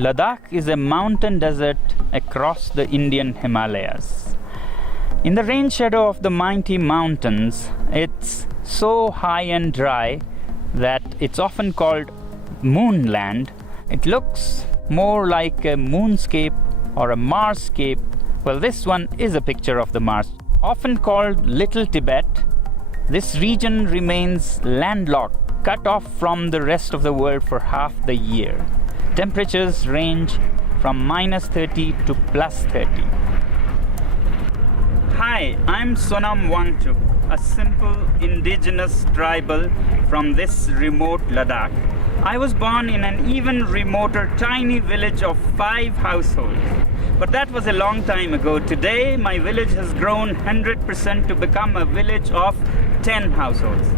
Ladakh is a mountain desert across the Indian Himalayas. In the rain shadow of the mighty mountains, it's so high and dry that it's often called moonland. It looks more like a moonscape or a Marsscape. Well, this one is a picture of the Mars. Often called Little Tibet, this region remains landlocked, cut off from the rest of the world for half the year. Temperatures range from -30 to +30. Hi, I'm Sonam Wangchuk, a simple indigenous tribal from this remote Ladakh. I was born in an even remoter tiny village of 5 households. But that was a long time ago. Today, my village has grown 100% to become a village of 10 households.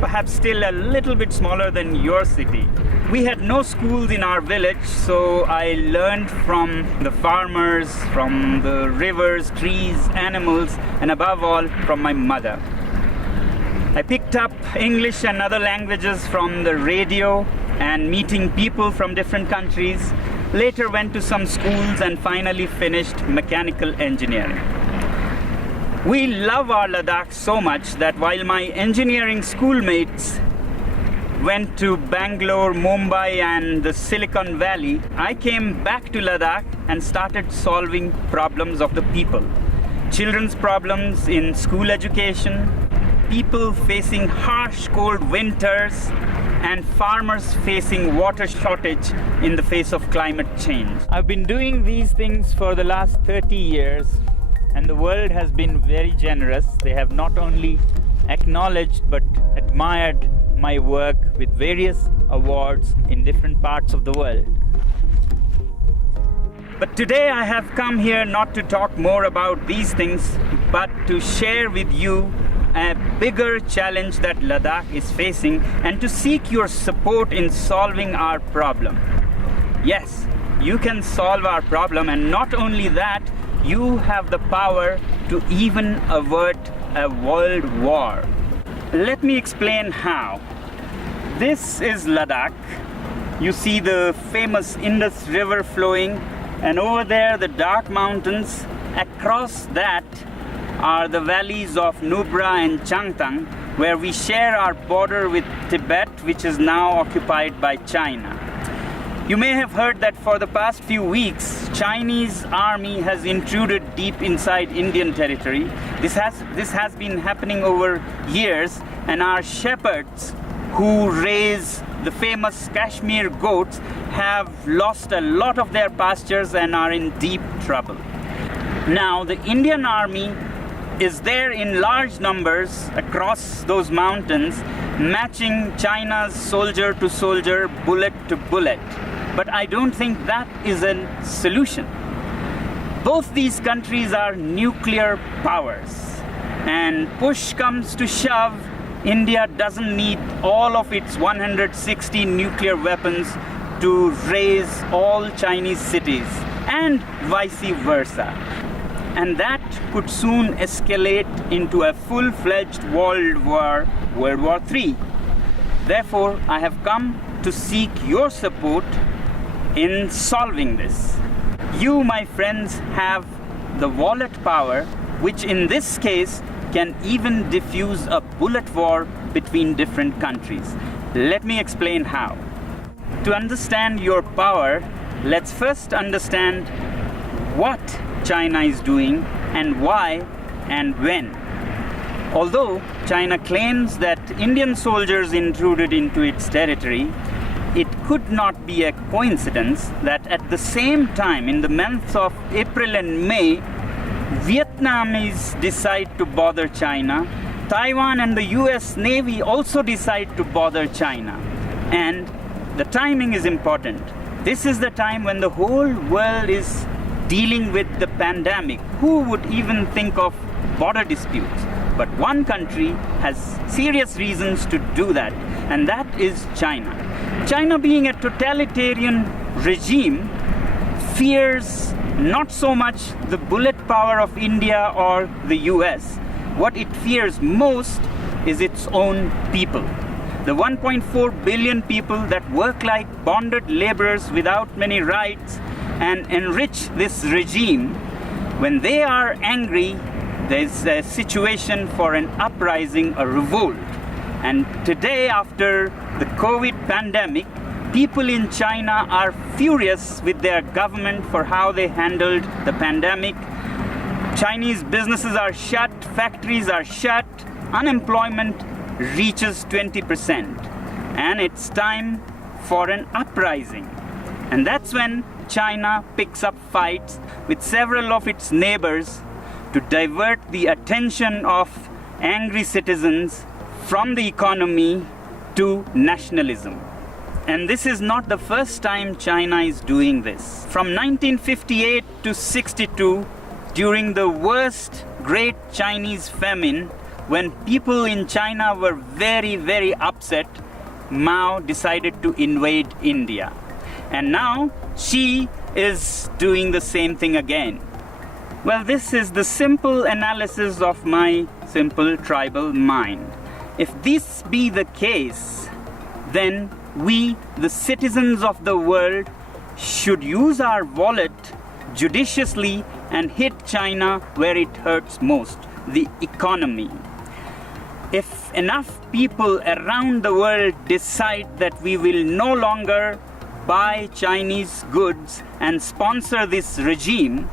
Perhaps still a little bit smaller than your city. We had no schools in our village, so I learned from the farmers, from the rivers, trees, animals, and above all, from my mother. I picked up English and other languages from the radio and meeting people from different countries. Later went to some schools and finally finished mechanical engineering. We love our Ladakh so much that while my engineering schoolmates went to Bangalore, Mumbai and the Silicon Valley, I came back to Ladakh and started solving problems of the people. Children's problems in school education, people facing harsh cold winters, and farmers facing water shortage in the face of climate change. I've been doing these things for the last 30 years, and the world has been very generous. They have not only acknowledged but admired my work with various awards in different parts of the world. But today I have come here not to talk more about these things, but to share with you a bigger challenge that Ladakh is facing and to seek your support in solving our problem. Yes, you can solve our problem, and not only that, you have the power to even avert a world war. Let me explain how. This is Ladakh. You see the famous Indus River flowing, and over there the dark mountains. Across that are the valleys of Nubra and Changtang, where we share our border with Tibet, which is now occupied by China. You may have heard that for the past few weeks, Chinese army has intruded deep inside Indian territory. This has been happening over years, and our shepherds who raise the famous Kashmir goats have lost a lot of their pastures and are in deep trouble. Now, the Indian army is there in large numbers across those mountains, matching China's soldier to soldier, bullet to bullet. But I don't think that is a solution. Both these countries are nuclear powers, and push comes to shove, India doesn't need all of its 160 nuclear weapons to raise all Chinese cities, and vice versa. And that could soon escalate into a full-fledged world war, World War III. Therefore, I have come to seek your support in solving this. You, my friends, have the wallet power, which in this case can even diffuse a bullet war between different countries. Let me explain how. To understand your power, let's first understand what China is doing and why and when. Although China claims that Indian soldiers intruded into its territory, it could not be a coincidence that at the same time, in the months of April and May, Vietnamese decide to bother China. Taiwan and the US Navy also decide to bother China. And the timing is important. This is the time when the whole world is dealing with the pandemic. Who would even think of border disputes? But one country has serious reasons to do that, and that is China. China, being a totalitarian regime, fears not so much the bullet power of India or the US. What it fears most is its own people. The 1.4 billion people that work like bonded laborers without many rights and enrich this regime, when they are angry, there's a situation for an uprising, a revolt. And today, after the COVID pandemic, people in China are furious with their government for how they handled the pandemic. Chinese businesses are shut, factories are shut, unemployment reaches 20%. And it's time for an uprising. And that's when China picks up fights with several of its neighbors to divert the attention of angry citizens from the economy to nationalism. And this is not the first time China is doing this. From 1958 to 62, during the worst Great Chinese Famine, when people in China were very, very upset, Mao decided to invade India. And now Xi is doing the same thing again. Well, this is the simple analysis of my simple tribal mind. If this be the case, then we, the citizens of the world, should use our wallet judiciously and hit China where it hurts most, the economy. If enough people around the world decide that we will no longer buy Chinese goods and sponsor this regime,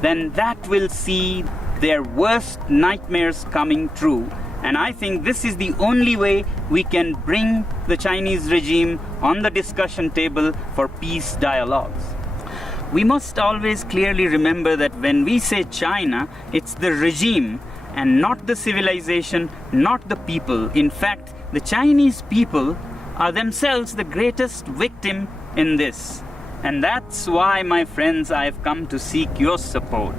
then that will see their worst nightmares coming true. And I think this is the only way we can bring the Chinese regime on the discussion table for peace dialogues. We must always clearly remember that when we say China, it's the regime and not the civilization, not the people. In fact, the Chinese people are themselves the greatest victim in this. And that's why, my friends, I've come to seek your support.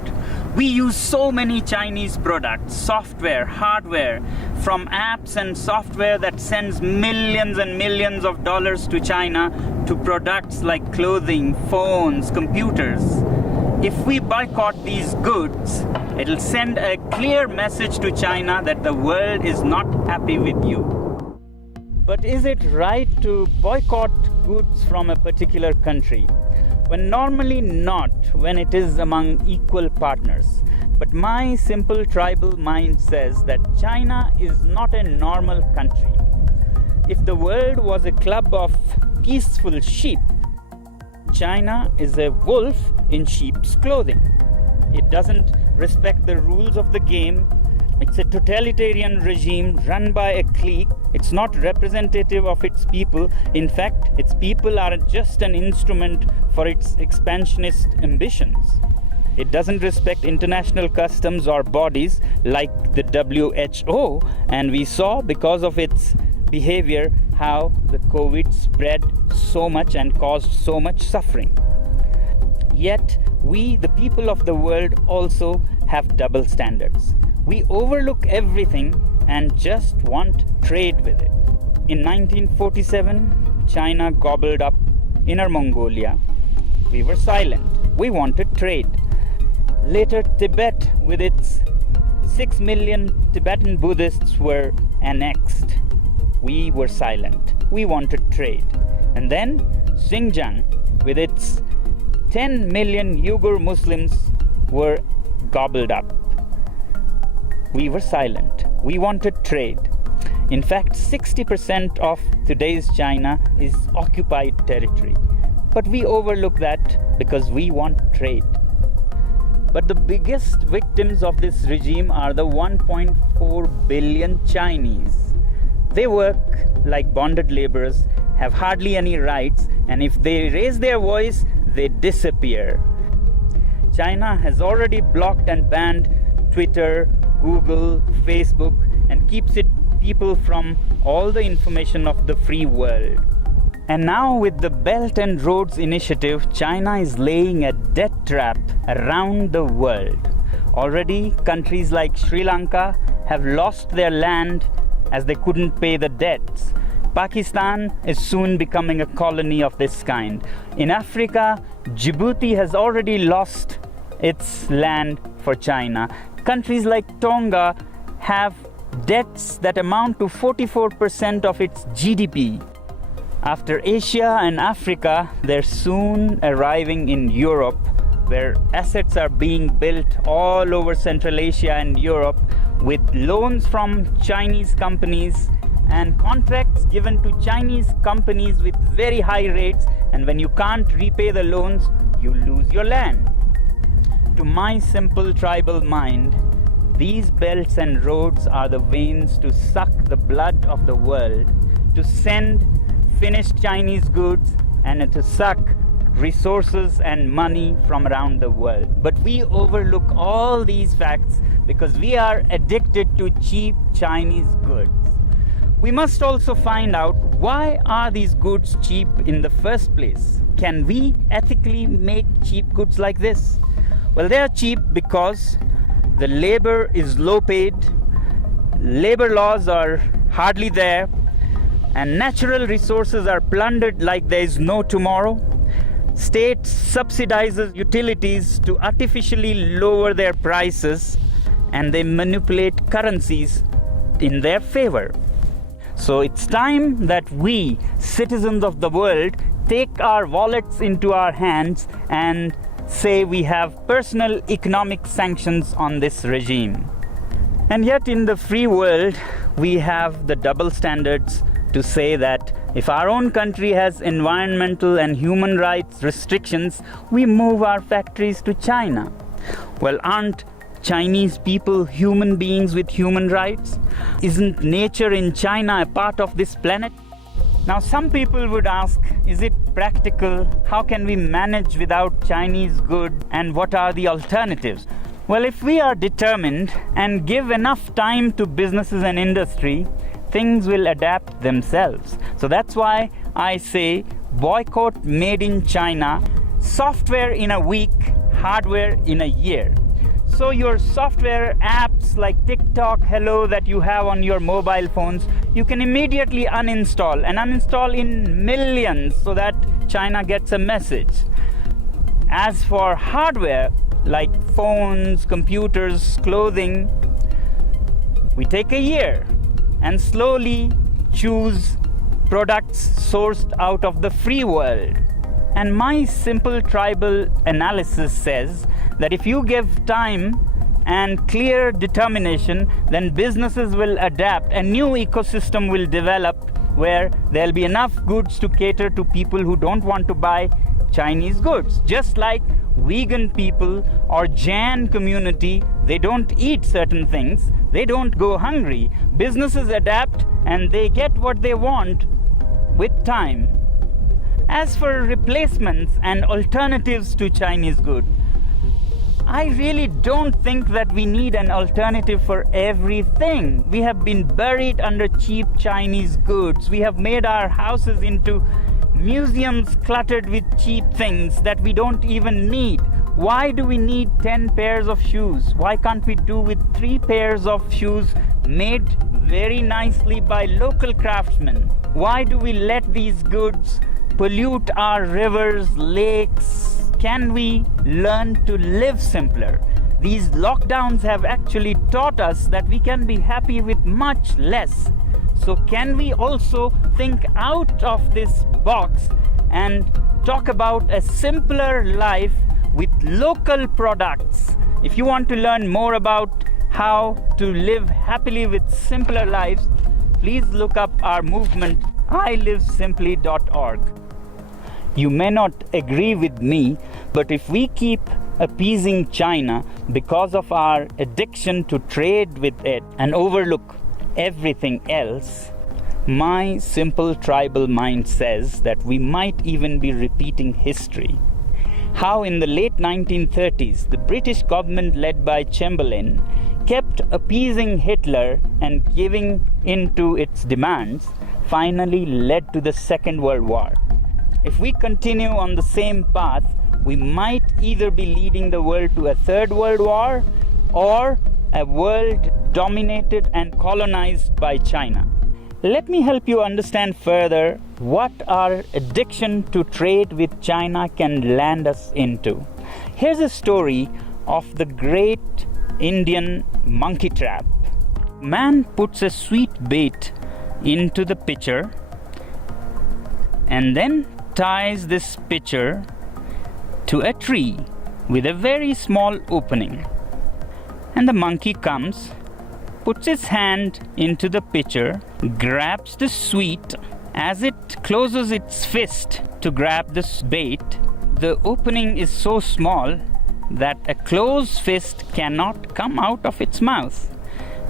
We use so many Chinese products, software, hardware, from apps and software that sends millions and millions of dollars to China to products like clothing, phones, computers. If we boycott these goods, it'll send a clear message to China that the world is not happy with you. But is it right to boycott goods from a particular country? When normally not, when it is among equal partners. But my simple tribal mind says that China is not a normal country. If the world was a club of peaceful sheep, China is a wolf in sheep's clothing. It doesn't respect the rules of the game. It's a totalitarian regime run by a clique. It's not representative of its people. In fact, its people are just an instrument for its expansionist ambitions. It doesn't respect international customs or bodies like the WHO, and we saw because of its behavior how the COVID spread so much and caused so much suffering. Yet, we, the people of the world, also have double standards. We overlook everything and just want trade with it. In 1947, China gobbled up Inner Mongolia. We were silent. We wanted trade. Later, Tibet, with its 6 million Tibetan Buddhists, were annexed. We were silent. We wanted trade. And then Xinjiang, with its 10 million Uyghur Muslims, were gobbled up. We were silent. We wanted trade. In fact, 60% of today's China is occupied territory. But we overlook that because we want trade. But the biggest victims of this regime are the 1.4 billion Chinese. They work like bonded laborers, have hardly any rights, and if they raise their voice, they disappear. China has already blocked and banned Twitter, Google, Facebook, and keeps its people from all the information of the free world. And now with the Belt and Roads Initiative, China is laying a debt trap around the world. Already, countries like Sri Lanka have lost their land as they couldn't pay the debts. Pakistan is soon becoming a colony of this kind. In Africa, Djibouti has already lost its land for China. Countries like Tonga have debts that amount to 44% of its GDP. After Asia and Africa, they're soon arriving in Europe, where assets are being built all over Central Asia and Europe with loans from Chinese companies and contracts given to Chinese companies with very high rates, and when you can't repay the loans, you lose your land. To my simple tribal mind, these belts and roads are the veins to suck the blood of the world, to send finished Chinese goods and to suck resources and money from around the world. But we overlook all these facts because we are addicted to cheap Chinese goods. We must also find out, why are these goods cheap in the first place? Can we ethically make cheap goods like this? Well, they are cheap because the labor is low paid, labor laws are hardly there, and natural resources are plundered like there is no tomorrow. State subsidizes utilities to artificially lower their prices, and they manipulate currencies in their favor. So it's time that we, citizens of the world, take our wallets into our hands and say we have personal economic sanctions on this regime. And yet in the free world, we have the double standards to say that if our own country has environmental and human rights restrictions, we move our factories to China. Well, aren't Chinese people human beings with human rights? Isn't nature in China a part of this planet? Now, some people would ask, is it practical? How can we manage without Chinese goods? And what are the alternatives? Well, if we are determined and give enough time to businesses and industry, things will adapt themselves. So that's why I say boycott made in China, software in a week, hardware in a year. So your software apps like TikTok, Hello that you have on your mobile phones, you can immediately uninstall and uninstall in millions so that China gets a message. As for hardware like phones, computers, clothing, we take a year and slowly choose products sourced out of the free world. And my simple tribal analysis says that if you give time and clear determination, then businesses will adapt, a new ecosystem will develop where there'll be enough goods to cater to people who don't want to buy Chinese goods. Just like vegan people or Jain community, they don't eat certain things, they don't go hungry. Businesses adapt and they get what they want with time. As for replacements and alternatives to Chinese goods, I really don't think that we need an alternative for everything. We have been buried under cheap Chinese goods. We have made our houses into museums cluttered with cheap things that we don't even need. Why do we need 10 pairs of shoes? Why can't we do with 3 pairs of shoes made very nicely by local craftsmen? Why do we let these goods pollute our rivers, lakes? Can we learn to live simpler? These lockdowns have actually taught us that we can be happy with much less. So can we also think out of this box and talk about a simpler life with local products? If you want to learn more about how to live happily with simpler lives, please look up our movement, ilivesimply.org. You may not agree with me, but if we keep appeasing China because of our addiction to trade with it and overlook everything else, my simple tribal mind says that we might even be repeating history. How in the late 1930s, the British government led by Chamberlain kept appeasing Hitler and giving in to its demands finally led to the Second World War. If we continue on the same path, we might either be leading the world to a third world war or a world dominated and colonized by China. Let me help you understand further what our addiction to trade with China can land us into. Here's a story of the great Indian monkey trap. Man puts a sweet bait into the pitcher and then ties this pitcher to a tree with a very small opening. And the monkey comes, puts his hand into the pitcher, grabs the sweet. As it closes its fist to grab this bait, the opening is so small that a closed fist cannot come out of its mouth.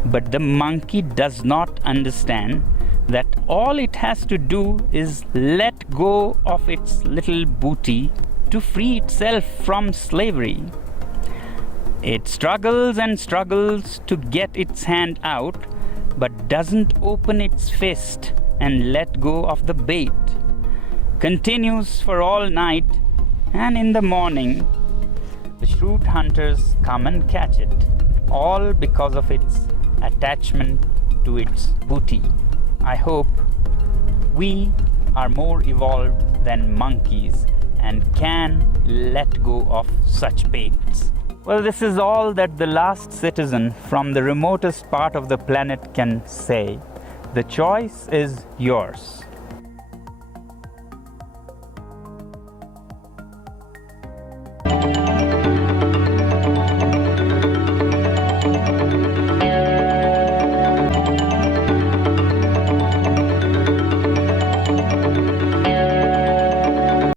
But the monkey does not understand that all it has to do is let go of its little booty to free itself from slavery. It struggles and struggles to get its hand out, but doesn't open its fist and let go of the bait. Continues for all night, and in the morning, the shrewd hunters come and catch it, all because of its attachment to its booty. I hope we are more evolved than monkeys and can let go of such baits. Well, this is all that the last citizen from the remotest part of the planet can say. The choice is yours.